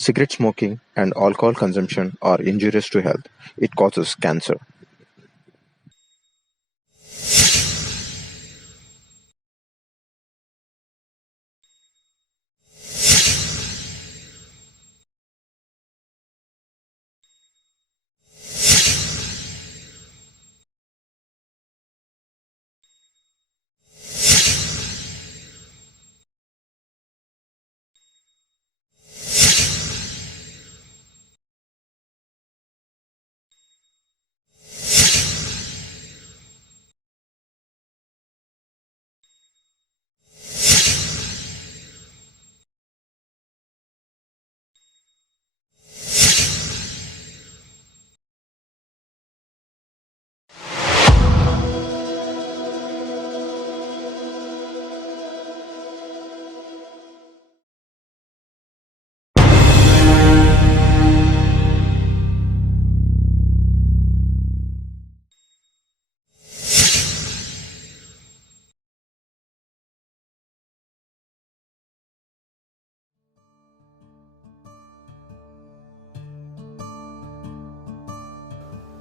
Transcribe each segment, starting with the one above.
Cigarette smoking and alcohol consumption are injurious to health. It causes cancer.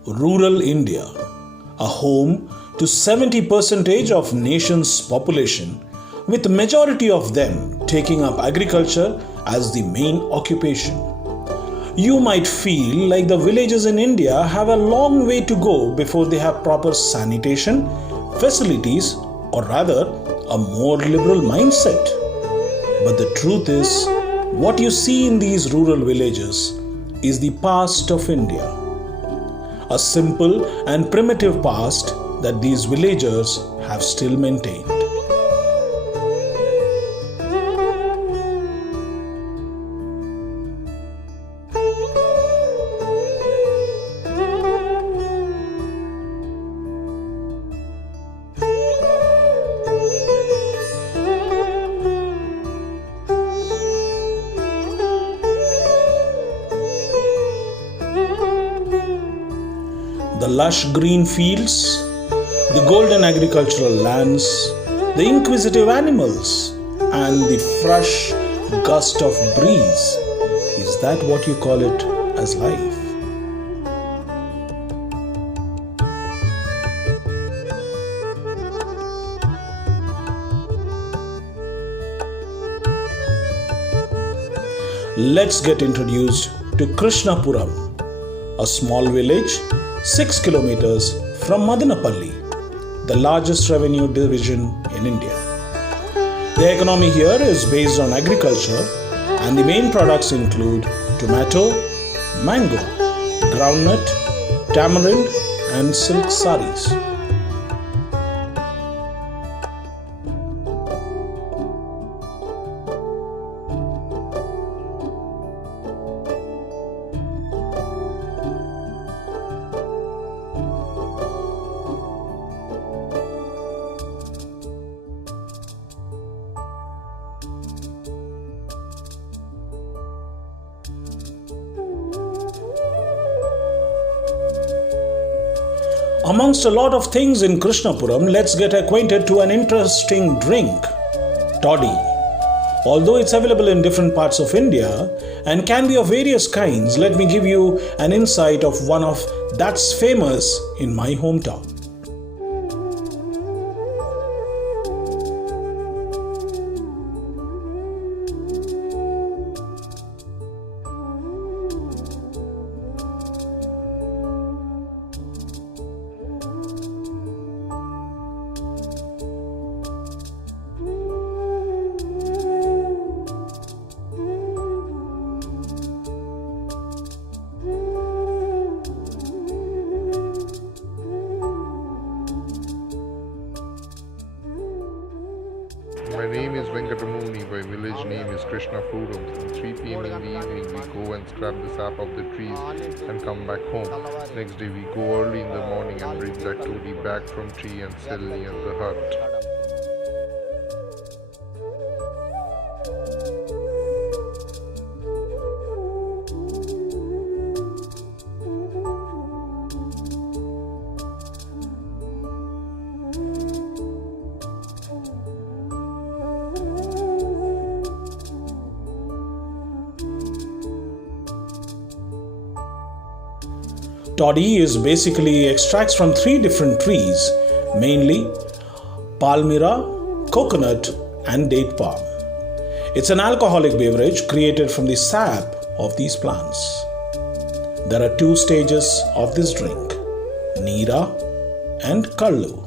Rural India, a home to 70% of nation's population, with the majority of them taking up agriculture as the main occupation. You might feel like the villages in India have a long way to go before they have proper sanitation, facilities, or rather a more liberal mindset. But the truth is, what you see in these rural villages is the past of India. A simple and primitive past that these villagers have still maintained. The lush green fields, the golden agricultural lands, the inquisitive animals, and the fresh gust of breeze. Is that what you call it as life? Let's get introduced to Krishnapuram, a small village 6 kilometers from Madanapalli, the largest revenue division in India. The economy here is based on agriculture, and the main products include tomato, mango, groundnut, tamarind, and silk saris. Amongst a lot of things in Krishnapuram, let's get acquainted to an interesting drink, Toddy. Although it's available in different parts of India and can be of various kinds, let me give you an insight of one of that's famous in my hometown. My name is Venkatamuni. My village name is Krishnapuram. At 3 p.m. in the evening, we go and scrap the sap of the trees and come back home. Next day, we go early in the morning and bring that toddy back from tree and sell near the hut. Toddy is basically extracts from three different trees, mainly palmyra, coconut, and date palm. It's an alcoholic beverage created from the sap of these plants. There are two stages of this drink, Neera and Kallu.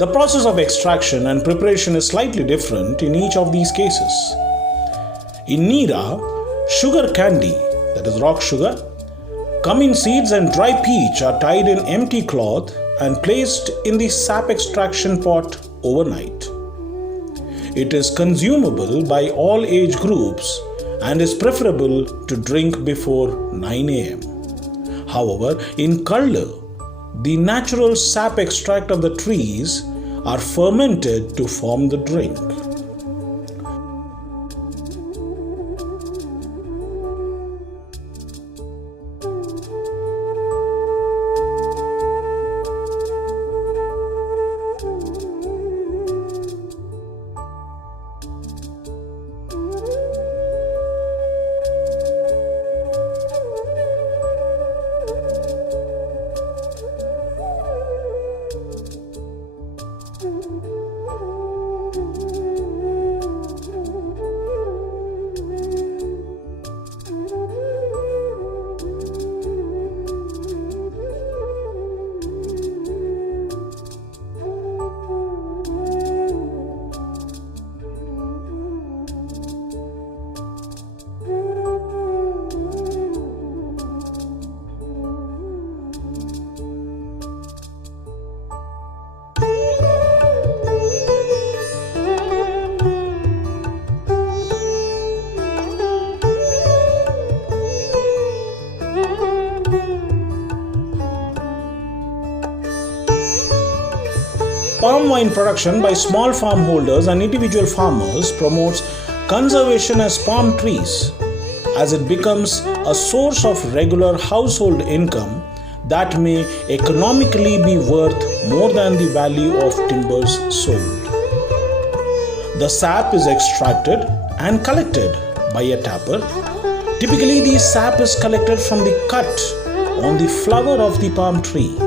The process of extraction and preparation is slightly different in each of these cases. In Neera, sugar candy, that is rock sugar, cumin seeds and dry peach are tied in empty cloth and placed in the sap extraction pot overnight. It is consumable by all age groups and is preferable to drink before 9 am. However, in Kallu, the natural sap extract of the trees are fermented to form the drink. Palm wine production by small farm holders and individual farmers promotes conservation as palm trees, as it becomes a source of regular household income that may economically be worth more than the value of timbers sold. The sap is extracted and collected by a tapper. Typically, the sap is collected from the cut on the flower of the palm tree.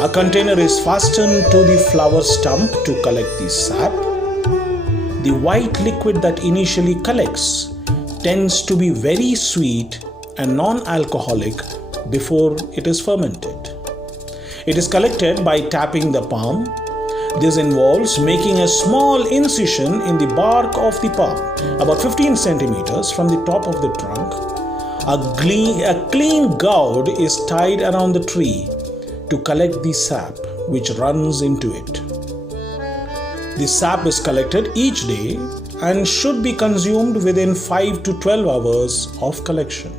A container is fastened to the flower stump to collect the sap. The white liquid that initially collects tends to be very sweet and non-alcoholic before it is fermented. It is collected by tapping the palm. This involves making a small incision in the bark of the palm, about 15 centimeters from the top of the trunk. A clean gourd is tied around the tree to collect the sap which runs into it. The sap is collected each day and should be consumed within 5 to 12 hours of collection.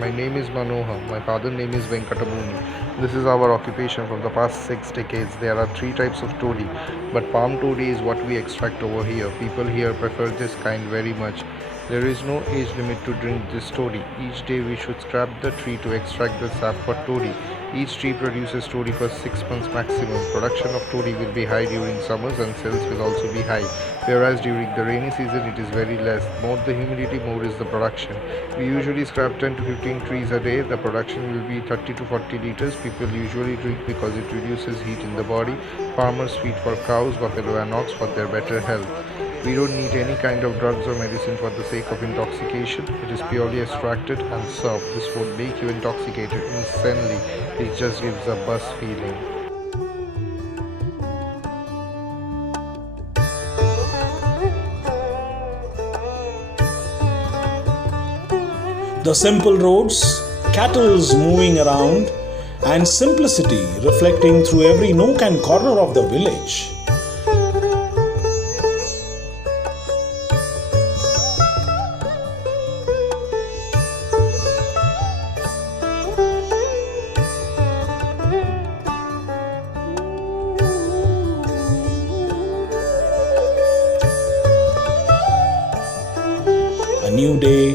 My name is Manohar. My father's name is Venkatamuni. This is our occupation from the past 6 decades. There are three types of toddy, but palm toddy is what we extract over here. People here prefer this kind very much. There is no age limit to drink this toddy. Each day we should scrap the tree to extract the sap for toddy. Each tree produces toddy for 6 months maximum. Production of toddy will be high during summers and sales will also be high. Whereas during the rainy season it is very less. More the humidity, more is the production. We usually scrap 10 to 15 trees a day. The production will be 30 to 40 liters. People usually drink because it reduces heat in the body. Farmers feed for cows, buffalo and ox for their better health. We don't need any kind of drugs or medicine for the sake of intoxication. It is purely extracted and served. This won't make you intoxicated insanely. It just gives a buzz feeling. The simple roads, cattle's moving around, and simplicity reflecting through every nook and corner of the village. A new day,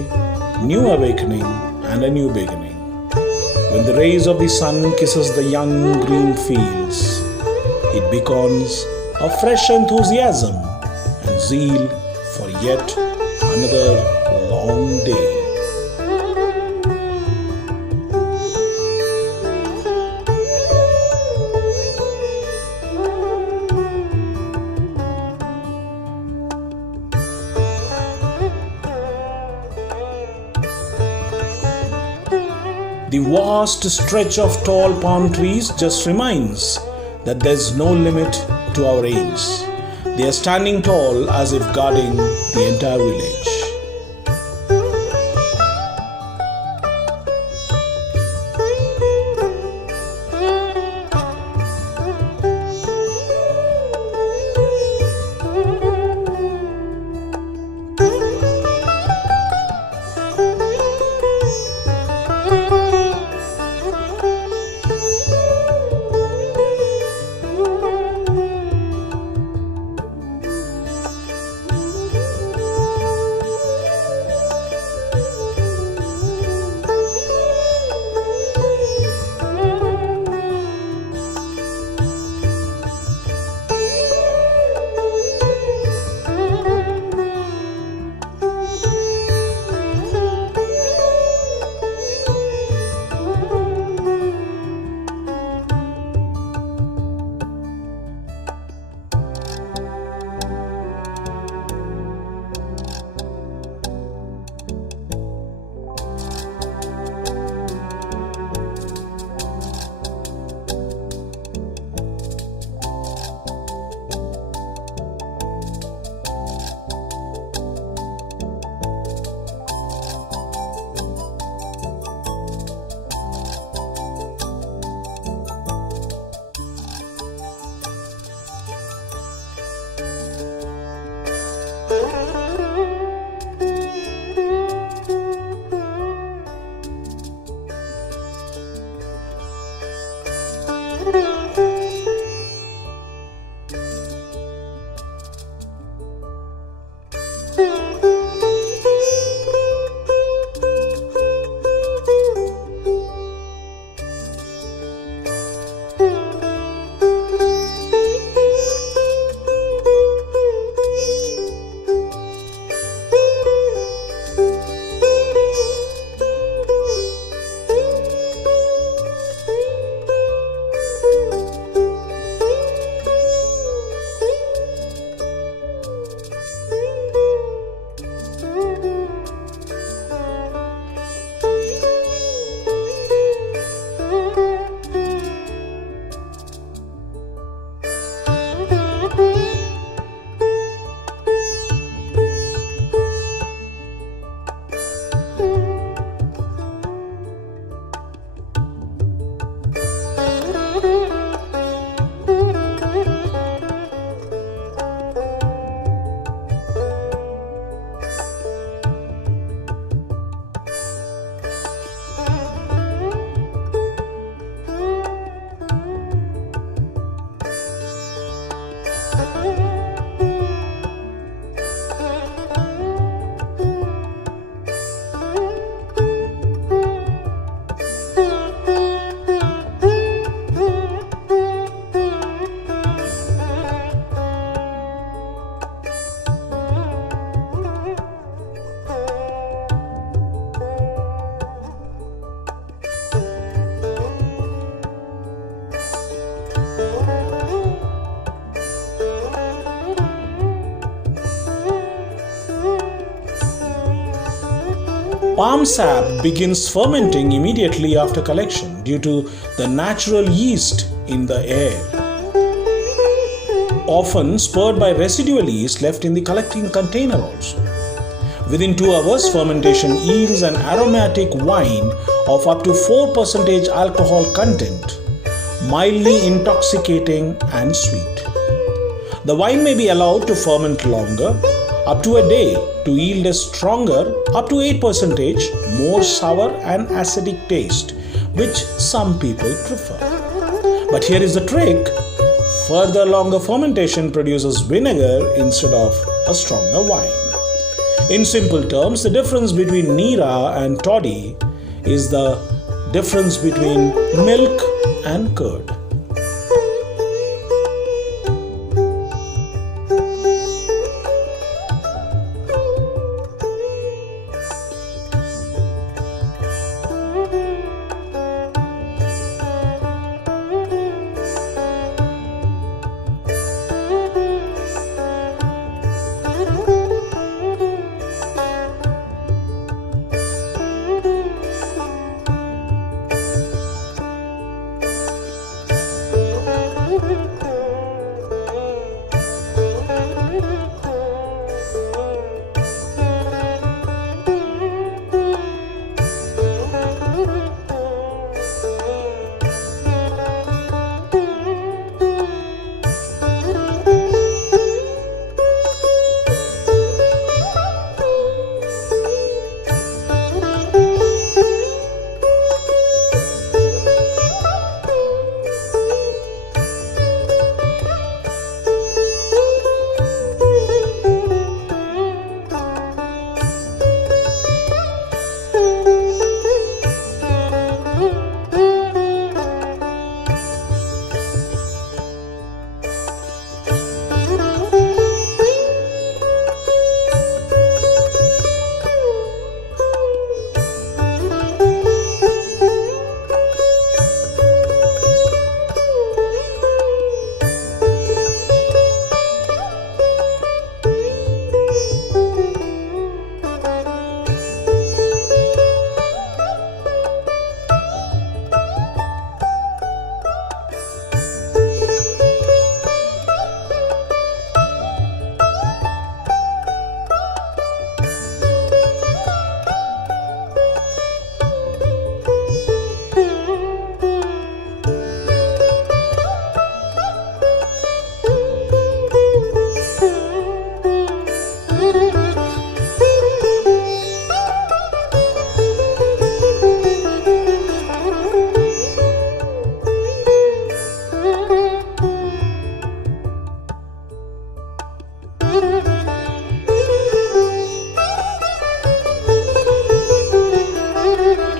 new awakening, and a new beginning. When the rays of the sun kisses the young green fields, it beckons a fresh enthusiasm and zeal for yet another long day. The vast stretch of tall palm trees just reminds that there's no limit to our age. They are standing tall as if guarding the entire village. Palm sap begins fermenting immediately after collection due to the natural yeast in the air, often spurred by residual yeast left in the collecting container also. Within 2 hours, fermentation yields an aromatic wine of up to 4% alcohol content, mildly intoxicating and sweet. The wine may be allowed to ferment longer, up to a day, to yield a stronger, up to 8% more sour and acidic taste, which some people prefer. But here is the trick: further longer fermentation produces vinegar instead of a stronger wine. In simple terms, the difference between Nira and Toddy is the difference between milk and curd.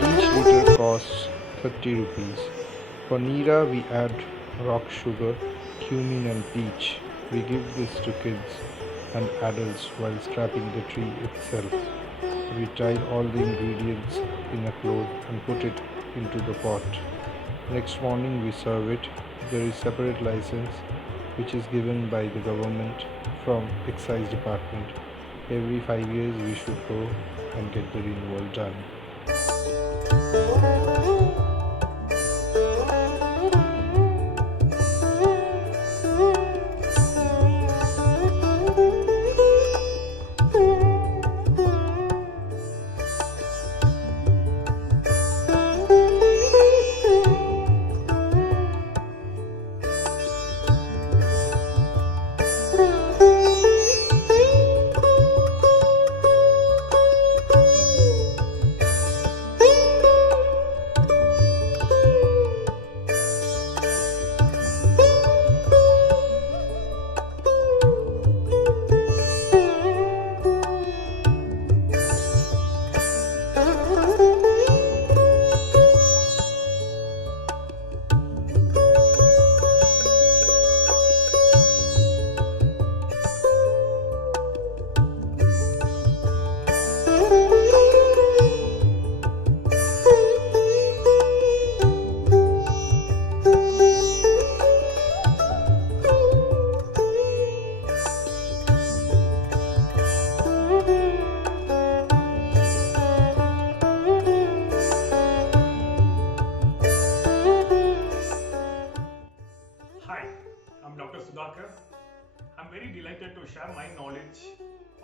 Each liter costs 30 rupees. For Nira, we add rock sugar, cumin, and peach. We give this to kids and adults while scraping the tree itself. We tie all the ingredients in a cloth and put it into the pot. Next morning, we serve it. There is separate license which is given by the government from excise department. Every 5 years, we should go and get the renewal done.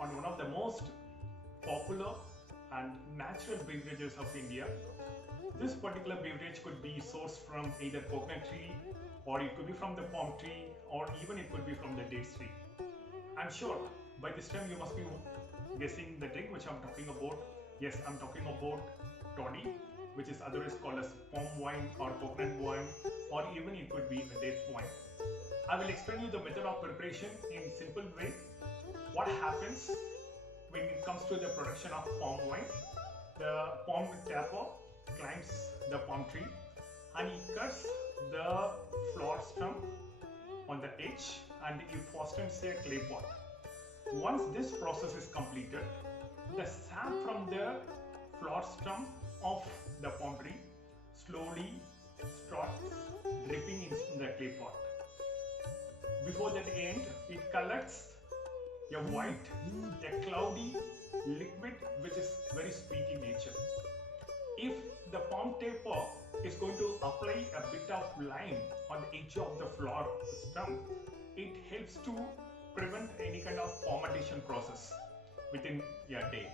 on one of the most popular and natural beverages of India. This particular beverage could be sourced from either coconut tree, or it could be from the palm tree, or even it could be from the dates tree. I'm sure by this time you must be guessing the drink which I'm talking about. Yes, I'm talking about Toddy, which is otherwise called as palm wine or coconut wine, or even it could be a date wine. I will explain you the method of preparation in simple way. What happens when it comes to the production of palm wine? The palm tapper climbs the palm tree and he cuts the flower stem on the edge and he fastens a clay pot. Once this process is completed, the sap from the flower stem of the palm tree slowly starts dripping in the clay pot. Before that end, it collects a white, a cloudy liquid which is very sweet in nature. If the palm tapper is going to apply a bit of lime on the edge of the flower stem, it helps to prevent any kind of fermentation process within a day.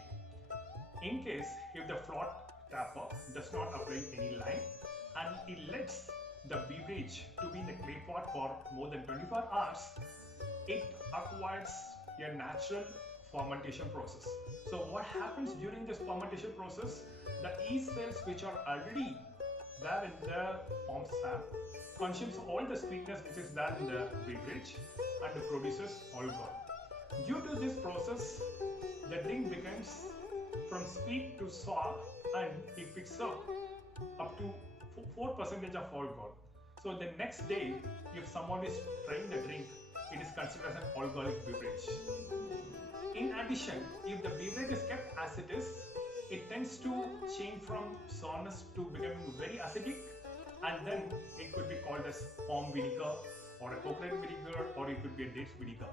In case if the flower tapper does not apply any lime and it lets the beverage to be in the clay pot for more than 24 hours, it acquires a natural fermentation process. So what happens during this fermentation process? The yeast cells which are already there in the palm sap consumes all the sweetness which is there in the beverage and produces alcohol. Due to this process, the drink becomes from sweet to sour and it picks up to 4% of alcohol. So the next day, if someone is trying the drink, it is considered as an alcoholic beverage. In addition, if the beverage is kept as it is, it tends to change from sourness to becoming very acidic, and then it could be called as palm vinegar or a coconut vinegar, or it could be a date vinegar.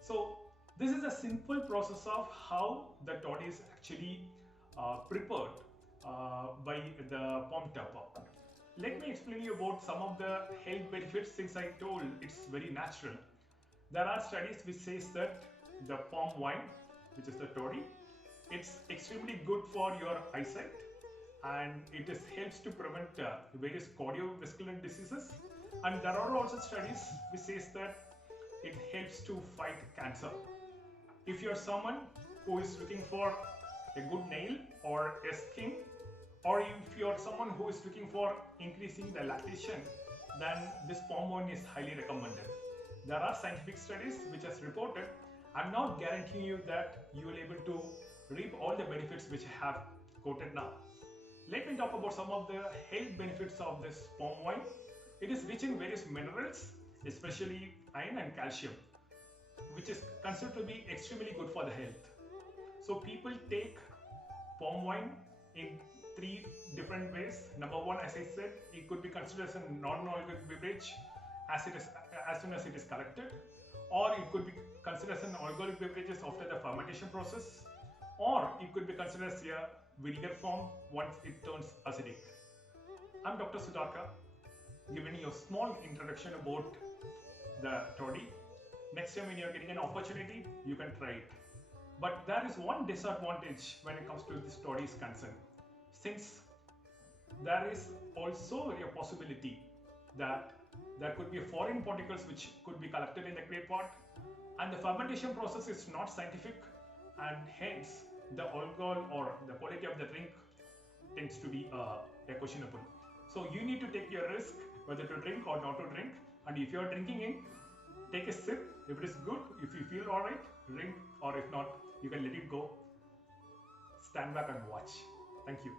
So this is a simple process of how the toddy is actually prepared by the palm tapper. Let me explain you about some of the health benefits, since I told it's very natural. There are studies which says that the palm wine, which is the toddy, it's extremely good for your eyesight and it helps to prevent various cardiovascular diseases. And there are also studies which says that it helps to fight cancer. If you're someone who is looking for a good nail or a skin, or if you're someone who is looking for increasing the lactation, then this palm wine is highly recommended. There are scientific studies which has reported. I'm not guaranteeing you that you will be able to reap all the benefits which I have quoted now. Let me talk about some of the health benefits of this palm wine. It is rich in various minerals, especially iron and calcium, which is considered to be extremely good for the health. So people take palm wine in 3 different ways. Number one, as I said, it could be considered as a non-alcoholic beverage as soon as it is collected, or it could be considered as an alcoholic beverage after the fermentation process, or it could be considered as a vinegar form once it turns acidic. I'm Dr. Sudhakar, giving you a small introduction about the toddy. Next time when you're getting an opportunity, you can try it. But there is one disadvantage when it comes to this toddy is concerned. Since there is also a possibility that there could be foreign particles which could be collected in the clay pot, and the fermentation process is not scientific, and hence the alcohol or the quality of the drink tends to be questionable. So you need to take your risk whether to drink or not to drink, and if you are drinking it, take a sip. If it is good, if you feel alright, drink, or if not, you can let it go. Stand back and watch. Thank you.